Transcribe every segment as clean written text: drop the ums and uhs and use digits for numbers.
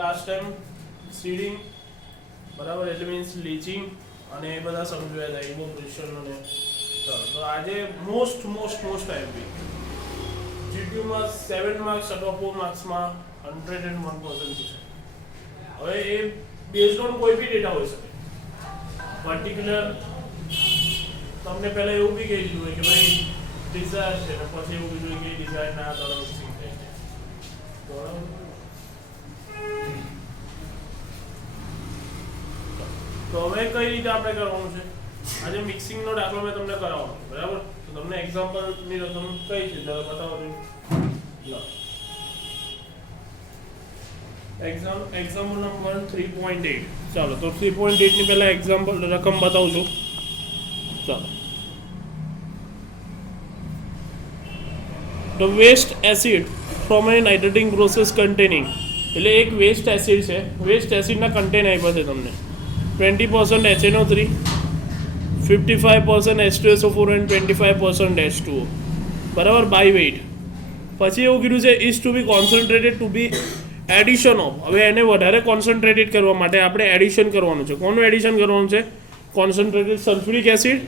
Last time seeding બરાબર એટલે means leaching અને એ બધા સમજ્યા હતા ઇવોપરેશન અને તો આજે મોસ્ટ આઈએમપી જીટીયુમાં 7 માર્ક્સ અથવા 4 માર્ક્સમાં 101% છે. હવે એ બેઝડ ઓન કોઈ બી ડેટા હોઈ શકે. પર્ટિક્યુલર તમને પહેલા એવું બી કહી દીધું હોય કે ભાઈ ડિઝાયર છે ને પછી એવું કીધું કે ડિઝાયર ના દ્વારા મિક્સિંગ થાય છે. બરાબર. તો હવે કઈ રીતે આપણે કરવાનું છે? આજે મિક્સિંગનો દાખલો મેં તમને કરાવવાનો બરાબર. તો તમને એક્ઝામ્પલની રકમ કઈ છે જરા બતાવો છો. Example number 3.8. ચાલો તો 3.8 ની પહેલા એક્ઝામ્પલ રકમ બતાવું છું. ચાલો તો waste acid from a nitrating process containing એટલે એક વેસ્ટ એસિડ છે. વેસ્ટ એસિડના કન્ટેન આપ્યા છે તમને 20% HNO3, 55% H2SO4 and 25% H2O બરાબર બાય વેઇટ. પછી એવું કીધું છે is to be concentrated to be addition of. હવે એને વધારે કોન્સન્ટ્રેટેડ કરવા માટે આપણે એડિશન કરવાનું છે. કોનું એડિશન કરવાનું છે? કોન્સન્ટ્રેટેડ સલ્ફ્યુરિક એસિડ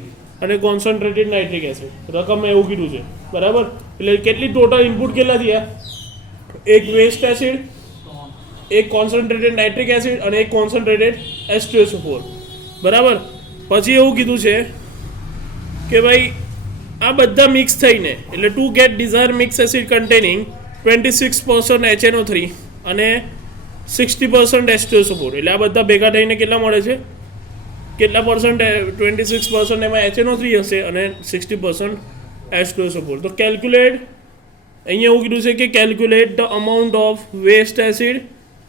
અને કોન્સન્ટ્રેટેડ નાઇટ્રિક એસિડ. રકમ એવું કીધું છે બરાબર. એટલે કેટલી ટોટલ ઇનપુટ કેટલા થયા? એક વેસ્ટ એસિડ, એક કોન્સન્ટ્રેટેડ નાઇટ્રિક એસિડ અને એક કોન્સન્ટ્રેટેડ H2SO4 બરાબર. પછી એવું કીધું છે કે ભાઈ આ બધા મિક્સ થઈને એટલે to get desire mix acid containing 26% HNO3 અને 60% H2SO4 એટલે આ બધા ભેગા થઈને કેટલા મળે છે? કેટલા પર્સન્ટ? 26% એમાં HNO3 હશે અને 60% H2SO4. તો કેલ્ક્યુલેટ અહીંયા એવું કીધું છે કે calculate the amount of waste acid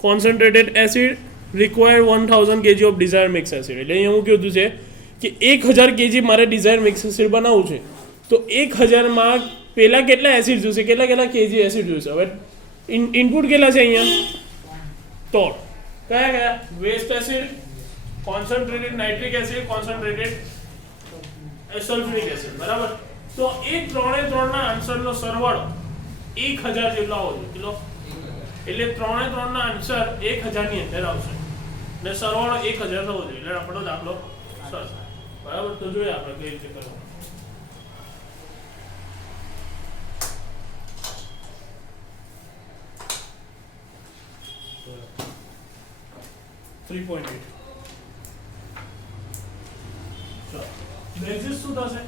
concentrated acid required 1000 kg of desire mix acid. એટલે અહીંયા એવું કીધું છે કે 1000 kg મારે ડિઝાયર મિક્સ એસિડ બનાવવું છે. તો 1000 પહેલાં કેટલા એસિડ જોઈશે? કેટલા kg એસિડ જોઈશે? હવે ઇનપુટ કેટલા છે અહીંયા? તો કયા waste acid, concentrated nitric acid, concentrated sulphuric acid બરાબર. તો એ ત્રણના આન્સરનો સરવાળો 1000 જેટલો આવવો જોઈએ. કેટલો? એટલે ત્રણના આન્સર 1000 ની અંદર આવશે ને સરવાળો 1000 થવો જોઈએ. એટલે આપણો દાખલો સરસ બરાબર. તો જોઈએ આપણે કઈ રીતે કરવાનું. 3.8 બેઝિસ શું થશે?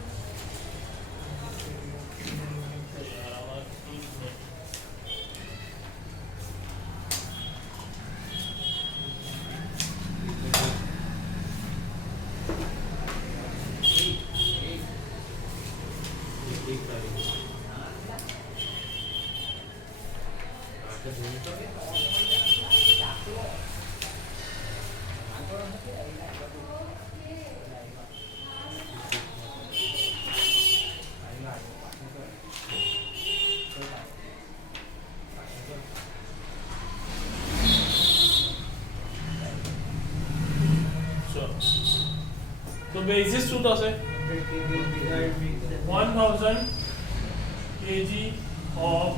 તો બેઝિસ શું થશે? 1000 kg of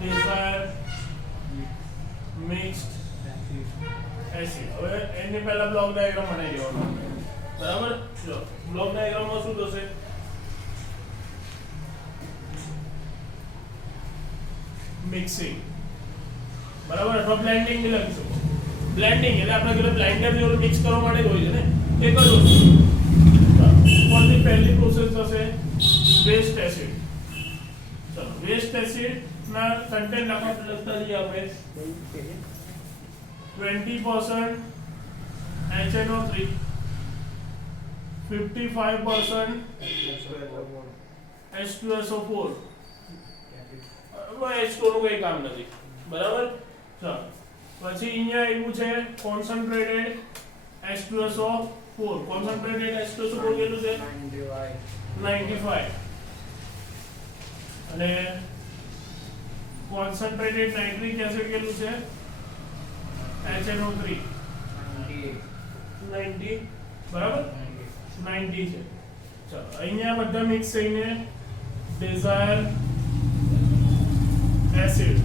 desired mixed acid. હવે એની પહેલા બ્લોક ડાયાગ્રામ બનાવી દેવાનો બરાબર. ચલો બ્લોક ડાયાગ્રામમાં શું થશે? મિક્સિંગ બરાબર અથવા બ્લેન્ડિંગ બી લખી શકો. બ્લેન્ડિંગ એટલે આપણે કીધું બ્લેન્ડર જોડે મિક્સ કરવા માટે જ હોય છે ને. એ કયું ઉપરથી પહેલી પ્રોસેસ થશે વેસ્ટ એસિડ. ચલો વેસ્ટ એસિડ ના કન્ટેન્ટ લખતા જઈએ આપણે 20% HNO3, 55% H2SO4. H2 નું કઈ કામ નથી બરાબર. ચલો પછી અહીંયા એવું છે કોન્સન્ટ્રેટેડ H2SO4. કોન્સન્ટ્રેટેડ H2SO4 કેટલું છે? 95. અને કોન્સન્ટ્રેટેડ નાઇટ્રિક એસિડ કેટલું છે? HNO3 90 બરાબર 90 છે. ચલો અહીંયા બધા મિક્સ થઈને ડિઝાયર એસિડ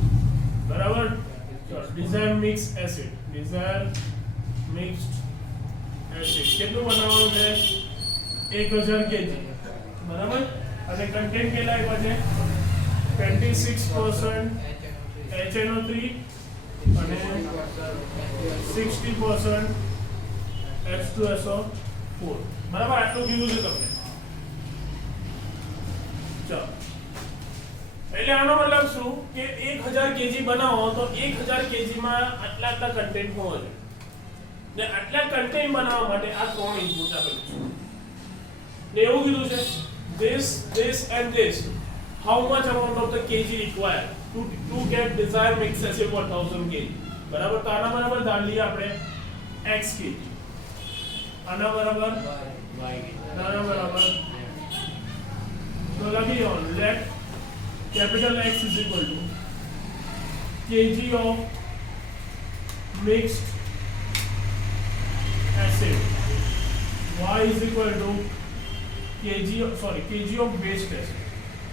બરાબર ડિઝાયર મિક્સ એસિડ કેટલું બનાવવાનું છે 1000 kg બરાબર અને કન્ટેન્ટ કેટલા આપ્યા છે 26% HNO3 અને 60% H2SO4 બરાબર આટલું કીધું છે તમને ચાલો એટલે આનો મતલબ શું કે 1000 kg બનાવો તો 1000 kg માં આટલા કન્ટેન્ટ હોવો જોઈએ ને આટલા કન્ટેન્ટ બનાવવા માટે આ ત્રણ ઇનપુટ આપેલું છે ને એવું કીધું છે this and this how much amount of the kg required to get desired mix acid 1000 kg બરાબર તો આના બરાબર ધાર લઈએ આપણે x kg આના બરાબર y આના બરાબર તો લખી દો let capital X is equal to kg of mixed acid y is equal to kg of waste acid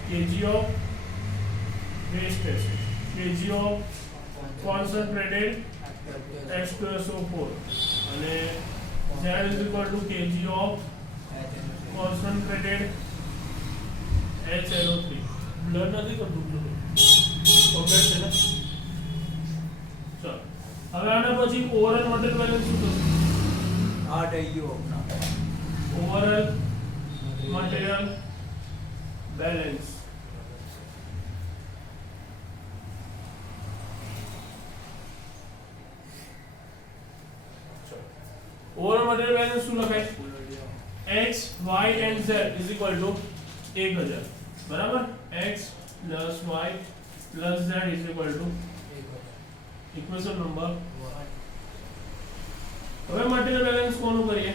kg of concentrated H2SO4 અને z is equal to kg of concentrated HNO3 blur નથી કરતું complete છે ને ચલો હવે આના પછી overall material balance શું થશે આ થઈ ગયો overall material balance overall material balance શું લખાય x y and z is equal to 1000 બરાબર x plus y plus z is equal to equation number 1 હવે મટીરીયલ બેલેન્સ કોનું કરીએ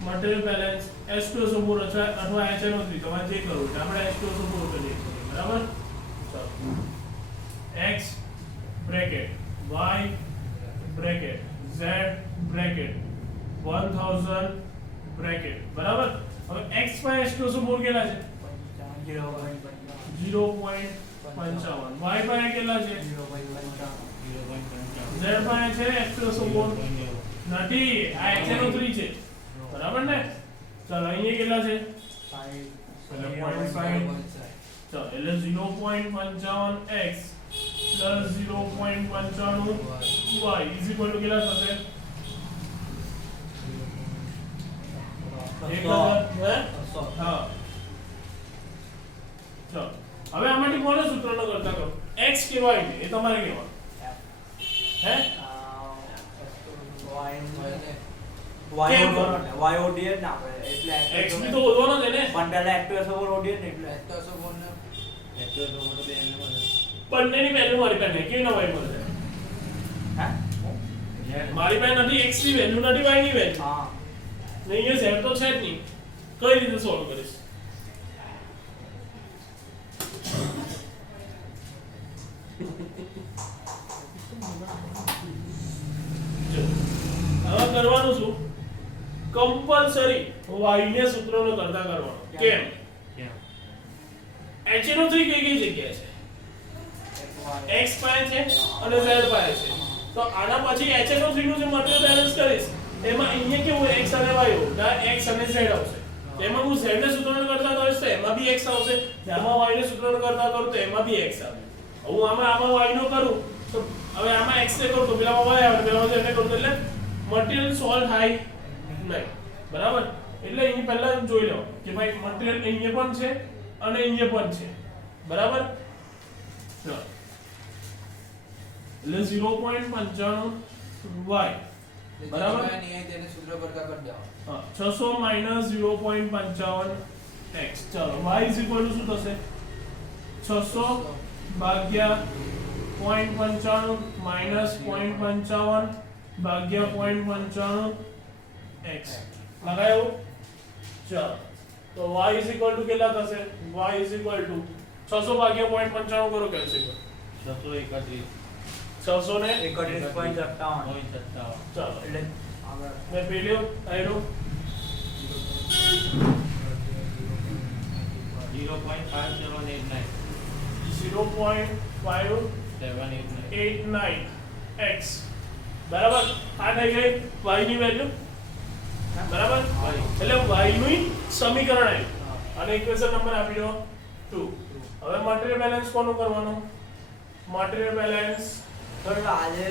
મટીરીયલ બેલેન્સ H2SO4 અથવા HNO3 તમારે જે કરવું છે આપણે H2SO4 કરીએ બરાબર ચાલો x bracket y bracket z bracket 1000 bracket બરાબર હવે x માં H2SO4 કેટલા છે 0.55 y પાસે કેટલા છે 0.55 z પાસે છે H2SO4 નથી આ HNO3 છે બરાબર ને ચાલો અહીંયા કેટલા છે 0.5 ચાલો એટલે 0.55x 0.95y is equal to કેટલા થશે 1000 હા ચાલો હવે આમાંથી કોને સૂત્રનો કરતા કરો x કે y ને એ તમારે કહેવાનું હે y ઓડીએ ને આપણે એટલે x બી તો ઓળવાનો છે ને પણ પહેલા H2SO4 ઓડીએ ને એટલે H2SO4 ને H2SO4 તો બે એમને મળે બંનેની વેલ્યુ મારી પાસે કેવી ના y મળશે હે મારી પાસે નથી x ની વેલ્યુ નથી y ની વેલ્યુ હા ને અહીંયા z તો છે જ નહીં કઈ રીતે સોલ્વ કરીશ હવે કરવાનું શું કમ્પલસરી y ને સૂત્રનો કરતા કરવાનો કેમ HNO3 કઈ જગ્યાએ છે x પાસે છે અને z પાસે છે તો આના પછી HNO3 નું જે મટીરીયલ બેલેન્સ કરીશ એમાં અહીંયા કેવું x અને y ના x અને z આવશે એમાં હું z ને સૂત્રનો કરતા કરીશ તો એમાં બી x આવશે આમાં y ને સૂત્રનો કરતા કરું તો એમાં બી x આવે હું આમાં y નો કરું તો હવે આમાં x ને કરું તો પેલામાં y આવે પેલામાં z ને કરું તો એટલે મટીરીયલ સોલ્વ થાય નહીં બરાબર એટલે અહીં પહેલા જોઈ લો કે ભાઈ મટીરીયલ અહીંયા પણ છે અને અહીંયા પણ છે બરાબર ચલો એટલે 0.95 y બરાબર તેને સૂત્ર કરતા કરી દો હા 600 minus 0.55 x ચલો y is equal to શું થશે 600 ભાગ્યા 0.95 minus 0.55 ભાગ્યા 0.95 x લગાયો ચલો તો y is equal to કેટલા થશે y is equal to 600 ભાગ્યા 0.95 કરો કેલ્સિયમ 631 600 ને 31.57 ચાલો એટલે આગળ મેં પેલ્યો આયરો 0.5789 0.58 789x બરાબર આ થઈ ગઈ y ની વેલ્યુ બરાબર એટલે y નું સમીકરણ આવ્યું અને ઇક્વેશન નંબર આપી દો 2 હવે મટીરીયલ બેલેન્સ કોનું કરવાનું મટીરીયલ બેલેન્સ સર આજે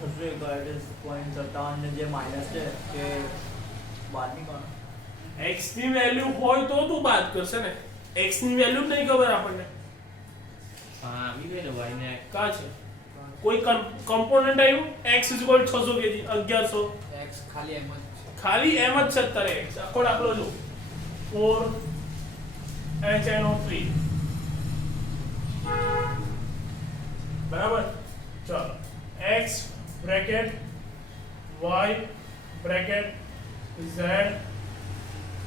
631.57 ને જે માઈનસ છે કે બાદ ની કોણ x ની વેલ્યુ હોય તો તું બાદ કરશે ને x ની વેલ્યુ નહીં ખબર આપણને હા આવી ગઈ ને y ને કા છે કોઈ કમ્પોનન્ટ આવ્યું x 600 kg 1100 x ખાલી એમ જ છે. ખાલી એમ જ છે તારે x આખો દાખલો જો 4HNO3 બરાબર ચાલો x bracket y bracket z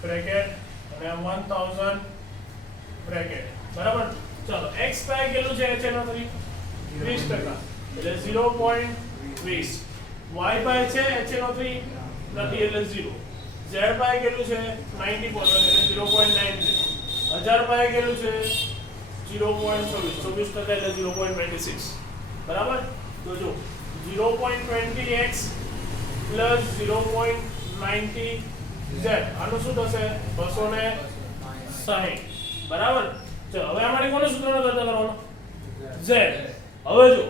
bracket અને 1000 બ્રેકેટ બરાબર ચાલો x પાય કેટલું છે HNO3 20% એટલે 0.20 y પાય છે HNO3 નથી એટલે 0 z પાય કેટલું છે 90% એટલે 0.90 1000 પાય કેટલું છે 0.24 એટલે 0.26 બરાબર તો જો 0.20x પ્લસ 0.90 z આનું શું થશે 260 બરાબર ચલો હવે અમારે કોને સૂત્રનો કરતા કરવાનો z હવે જો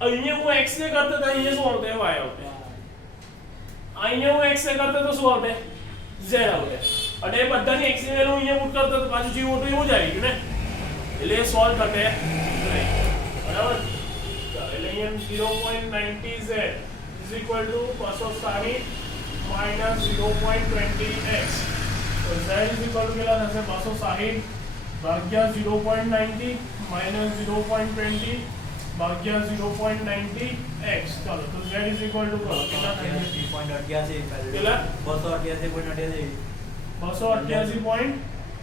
અહીંયા હું x ને કરતો તો અહીંયા શું આવતે y આવતે અહીંયા હું x ને કરતો તો શું આવતે z આવતે અને એ બધાની x ની વેલ્યુ અહીંયા પુટ કરતો તો પાછું જે ઓટો એવું જ આવી ગયું ને એટલે એ સોલ્વ થશે નહીં બરાબર ચાલો એટલે અહીંયા 0.90z is equal to 260 minus 0.20x તો z is equal to કેટલા થશે 260 ભાગ્યા 0.90 minus 0.20 ભાગ્યા 0.90x ચાલો તો z is equal to કેટલા થાય 3.88 કેટલા 288.88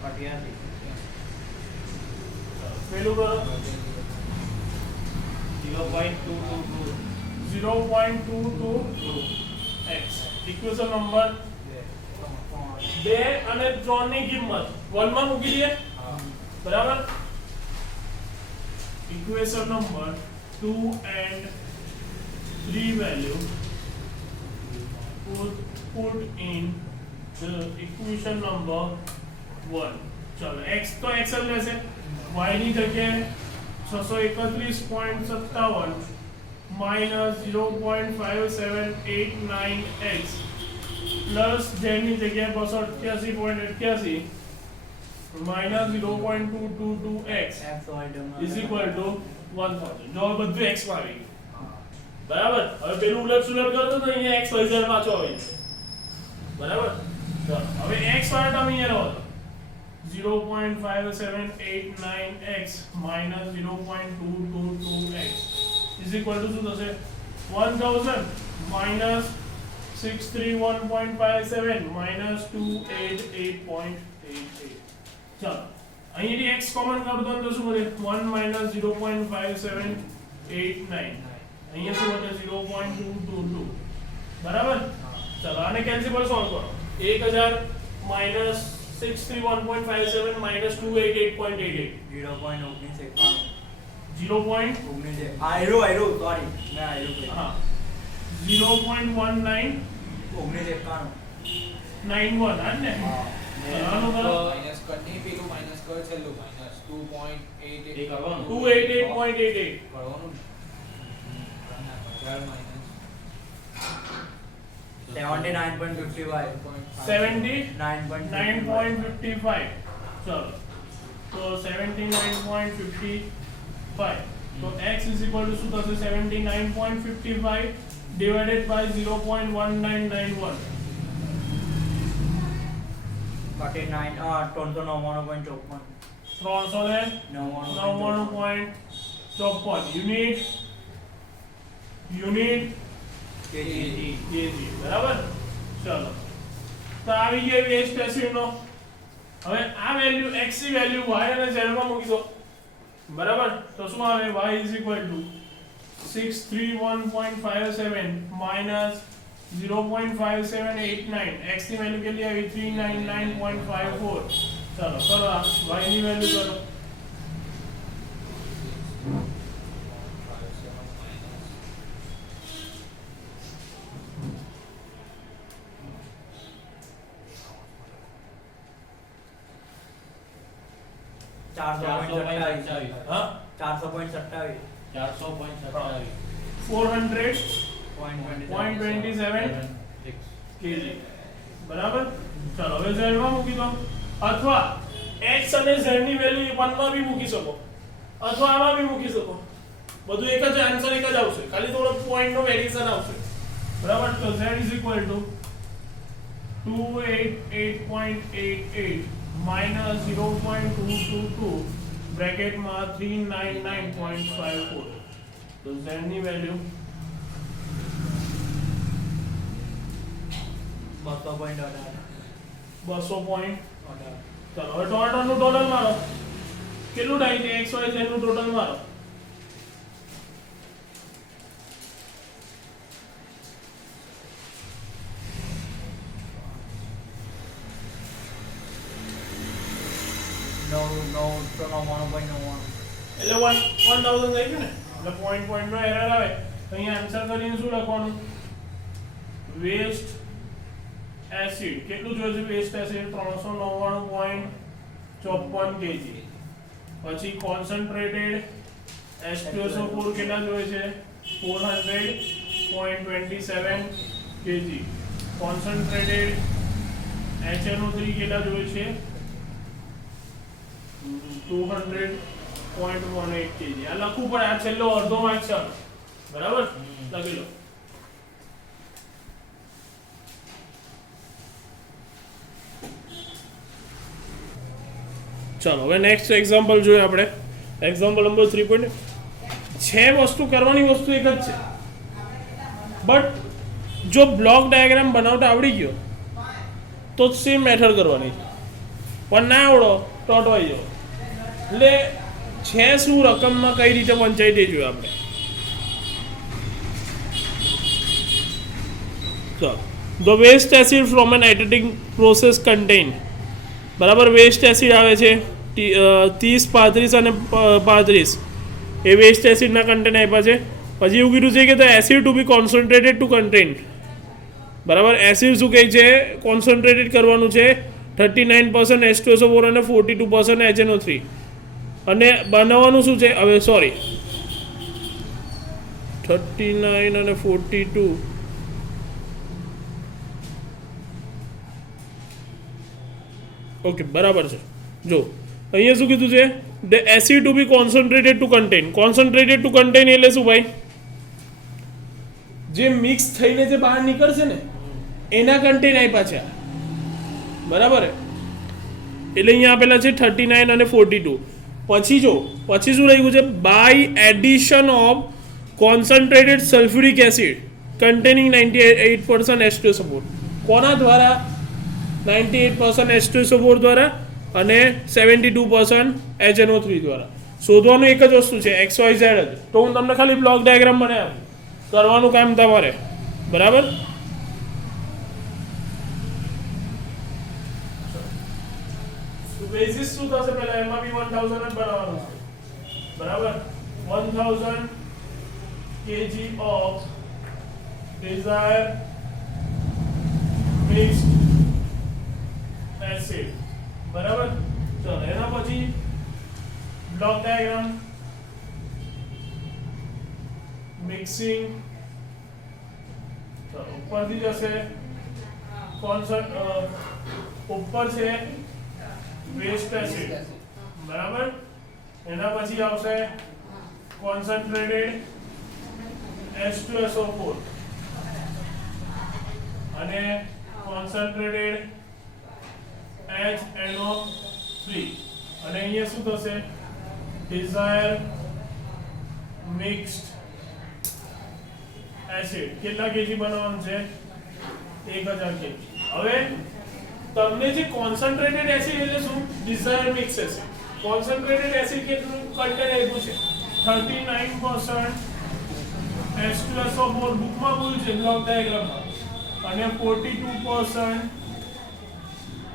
288. પેલું કરો 0.222x ઇક્વેશન નંબર 2 અને 3 ની કિંમત 1 માં મૂકી દઈએ બરાબર equation number 2 and 3 value put in the equation number 1 चलो x तो x જ લેશે y ની જગ્યાએ 631.57 minus 0.5789x plus z ની જગ્યાએ 288.88 minus 0.222x is equal to 1000 જો હવે બધું x માં આવી ગયું બરાબર હવે પેલું ઉલટ સુલટ કરતો તો અહીંયા x વૈઝર પાછો આવે છે બરાબર ચાલો હવે x વાળા ટર્મ અહીંયા રહો 0.5789x minus 0.222x is equal to શું થશે 1000 minus 631.57 minus 288.88 ચાલો અહીંથી x કોમન કાઢો તો શું મળે 1 minus 0.5789 અહીંયા શું મળે 0.222 બરાબર ચાલો આને કેન્સલ સોલ્વ કરો 1000 minus 631.57 minus 288.88 0.19 આયરો સોરી મેં આયરો હા 0.1991 હા ને આનો કરો માઈનસ કરની પેલું માઈનસ કર છેલ્લું માઈનસ 2.88 કરવાનું 288.88 કરવાનું 79.55 ચલો તો 79.55 તો x is equal to શું થશે 79.55 divided by 0.1991 399.54 યુનિટ kg બરાબર ચલો તો આવી ગયો વેસ્ટ એસિડ નો હવે આ વેલ્યુ x ની વેલ્યુ y અને z માં મૂકી દો બરાબર તો શું આવે y is equal to 631.57 minus 0.5789 x ની વેલ્યુ કેટલી આવી 399.54 ચલો કરો y ની વેલ્યુ કરો 400.27 હા 400.27 400.27 kg બરાબર. ચાલો હવે z માં મૂકી દો, અથવા x અને z ની વેલ્યુ 1 માં બી મૂકી શકો અથવા આમાં બી મૂકી શકો, બધું એક જ આન્સર એક જ આવશે, ખાલી થોડો પોઈન્ટ નો વેરીએશન આવશે. બરાબર. તો z is equal to 288.88 minus 0.222 બ્રેકેટમાં 399.54. તો z ની વેલ્યુ 200.18. ચાલો હવે ટોટલ નું ટોટલ મારો કેટલું થાય છે, x y z નું ટોટલ મારો. એટલે 1000 થઈ ગયું ને, એટલે પોઈન્ટ નો એરર આવે તો અહીંયા આન્સર કરીને શું લખવાનું, વેસ્ટ એસિડ કેટલું જોઈએ છે, વેસ્ટ એસિડ 399.54 kg. પછી કોન્સન્ટ્રેટેડ H2SO4 કેટલા જોઈએ છે, 400.27 kg. કોન્સન્ટ્રેટેડ HNO3 કેટલા જોઈએ છે, 200.18 kg. આ લખવું પડે, આ છેલ્લો અડધો માર્ક છે. બરાબર, લખી લો. ચાલો હવે નેક્સ્ટ એક્ઝામ્પલ જોઈએ આપણે. Example number 3. છે વસ્તુ કરવાની વસ્તુ એક જ છે, બટ જો બ્લોક ડાયાગ્રામ બનાવતા આવડી ગયો તો સેમ મેથડ કરવાની છે, પણ ના આવડો તો અટવાઈ જાઓ. એટલે છે શું, રકમમાં કઈ રીતે વંચાઈ તે જોઈએ આપણે. ચાલો, the waste acid from an editing process contain. બરાબર, વેસ્ટ એસિડ આવે છે 30, 35 અને 35, એ વેસ્ટ એસિડના કન્ટેન્ટ આપ્યા છે. પછી એવું કીધું છે કે the acid to be concentrated to contain. બરાબર, એસિડ શું કહે છે, કોન્સન્ટ્રેટેડ કરવાનું છે 39% H2SO4 અને 42% HNO3. અને બનાવવાનું શું છે, હવે સોરી 39 અને 42, ઓકે બરાબર છે. જો અહીંયા શું કીધું છે, the acid to be concentrated to contain. Concentrated to contain એટલે શું ભાઈ, જે મિક્સ થઈને જે બહાર નીકળશે ને એના કન્ટેન આપ્યા છે. બરાબર, એટલે અહીંયા આપેલા છે 39 અને 42. પછી જો પછી શું લખ્યું છે, by addition of concentrated sulphuric acid containing 98% H2SO4. કોના દ્વારા, 98% H2SO4 દ્વારા અને 72% HNO3 દ્વારા. શોધવાનું એક જ વસ્તુ છે, XYZ જ. તો હું તમને ખાલી બ્લોક ડાયાગ્રામ બનાવ્યો, કરવાનું કામ તમારે. બરાબર. બેઝિસ શું થશે, પહેલા એમાં બી 1000 જ બનાવવાનું છે. બરાબર, 1000 kg of desired mixed acid. બરાબર. ચલો એના પછી બ્લોક ડાયાગ્રામ, મિક્સિંગ. ચલો ઉપરથી જશે ઉપર છે વેસ્ટ એસિડ. બરાબર, એના પછી આવશે કોન્સન્ટ્રેટેડ H2SO4 અને કોન્સન્ટ્રેટેડ HNO3. અને અહીંયા શું થશે, ડિઝાયર મિક્સ્ડ એસિડ. કેટલા કેજી બનાવવાનું છે, 1000 kg. હવે તમને જે કોન્સન્ટ્રેટેડ એસિડ એટલે શું, desire mix acid. Concentrated acid કેટલું કન્ટેન આપ્યું છે, 39% H2SO4 બુકમાં ભૂલ છે બ્લોક ડાયાગ્રામમાં, અને 42%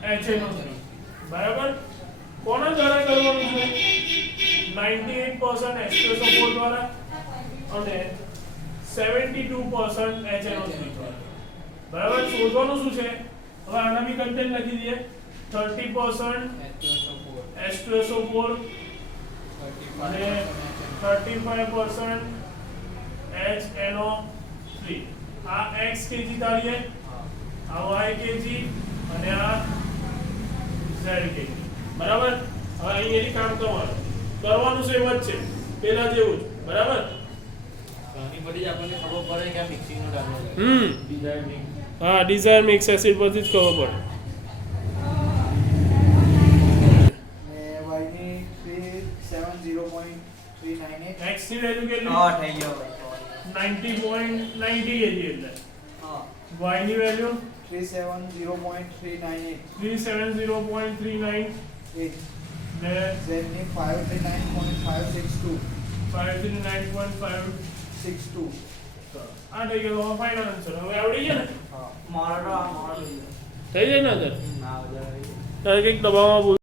HNO3. બરાબર, કોના દ્વારા કરવાનું છે, 98% H2SO4 દ્વારા અને 72% HNO3 દ્વારા. બરાબર, શોધવાનું શું છે, હવે આના બી કન્ટેન્ટ લખી દઈએ, 30% H2SO4 અને 35% HNO3 આ x kg ધારીએ આ y kg અને આ z kg બરાબર હવે અહીં એની કામ કરવાનું સેમ જ છે પેલા જેવું જ બરાબર ઘણી બધી આપણને ખબર પડે કે આ મિક્સિંગનો દાખલો છે ડિઝાયર મિક્સ હા ડિઝાયર મિક્સ એસિડ પરથી જ ખબર પડે અને y ની 370.398 x ની વેલ્યુ કેટલી હા થઈ ગયો ભાઈ 90.90 kg એટલે હા y ની વેલ્યુ 370.398 370.398 ને z ની 539.562 539.562 આ થઈ ગયો ફાઇનલ આન્સર હવે આવડી ગયા ને મારો થઈ જાય ને અંદર ના તારે કંઈક દબાવવામાં ભૂલ